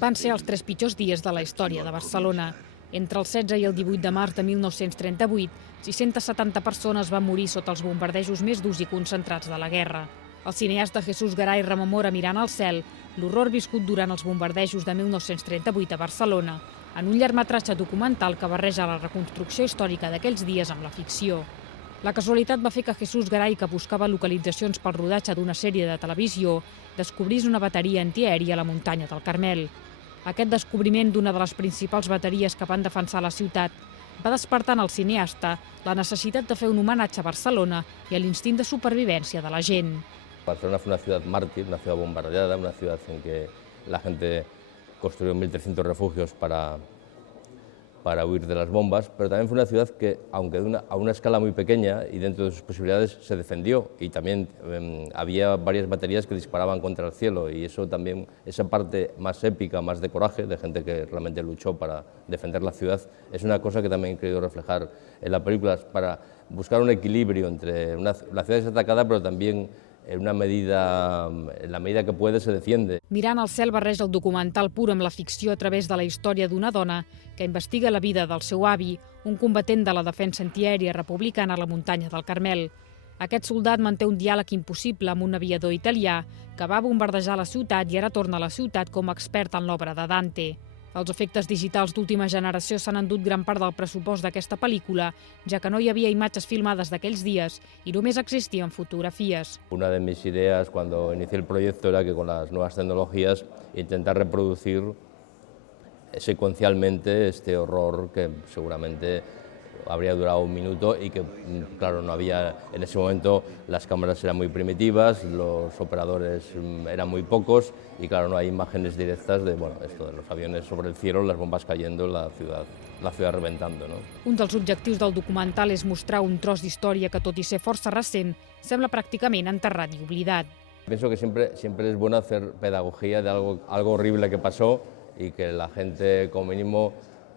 Van ser els 3 pitjors dies de la història de Barcelona. Entre el 16 i el 18 de març de 1938, 670 persones van morir sota els bombardejos més durs i concentrats de la guerra. El cineasta Jesús Garay rememora mirant al cel l'horror viscut durant els bombardejos de 1938 a Barcelona, en un llargmetratge documental que barreja la reconstrucció històrica d'aquells dies amb la ficció. La casualitat va fer que Jesús Garay, que buscava localitzacions pel rodatge d'una sèrie de televisió, descobrís una bateria antiaèria a la muntanya del Carmel. Aquest descobriment d'una de les principals bateries que van defensar la ciutat va despertar en el cineasta la necessitat de fer un homenatge a Barcelona i a l'instint de supervivència de la gent. Barcelona fue una ciudad mártir, una ciudad bombardeada, una ciudad en que la gente construyó 1.300 refugios para huir de las bombas, pero también fue una ciudad que, aunque a una escala muy pequeña y dentro de sus posibilidades, se defendió, y también había varias baterías que disparaban contra el cielo, y eso también, esa parte más épica, más de coraje, de gente que realmente luchó para defender la ciudad, es una cosa que también he querido reflejar en la película, para buscar un equilibrio entre la ciudad es atacada, pero también en la medida que puede se defiende. Mirant al cel barreja el documental pur amb la ficció a través de la història d'una dona que investiga la vida del seu avi, un combatent de la defensa antiaèria republicana a la muntanya del Carmel. Aquest soldat manté un diàleg impossible amb un aviador italià que va bombardejar la ciutat i ara torna a la ciutat com a expert en l'obra de Dante. Els efectes digitals d'última generació s'han endut gran part del pressupost d'aquesta pel·lícula, ja que no hi havia imatges filmades d'aquells dies i només existien fotografies. Una de mis ideas cuando inicié el proyecto era que con las nuevas tecnologías intentar reproducir secuencialmente este horror que seguramente habría durado un minuto y que, claro, no había, en ese momento las cámaras eran muy primitivas, los operadores eran muy pocos y, claro, no hay imágenes directas de, esto de los aviones sobre el cielo, las bombas cayendo, la ciudad reventando, ¿no? Un dels objectius del documental és mostrar un tros d'història que, tot i ser força recent, sembla pràcticament enterrat i oblidat. Pienso que siempre es bueno hacer pedagogía de algo horrible que pasó y que la gente, como mínimo,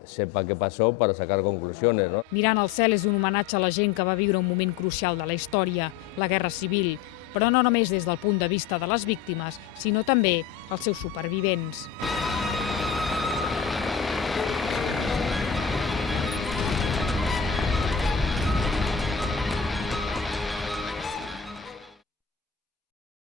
sepa què passó per sacar conclusions, ¿no? Mirant al cel és un homenatge a la gent que va viure un moment crucial de la història, la Guerra Civil, però no només des del punt de vista de les víctimes, sinó també els seus supervivents.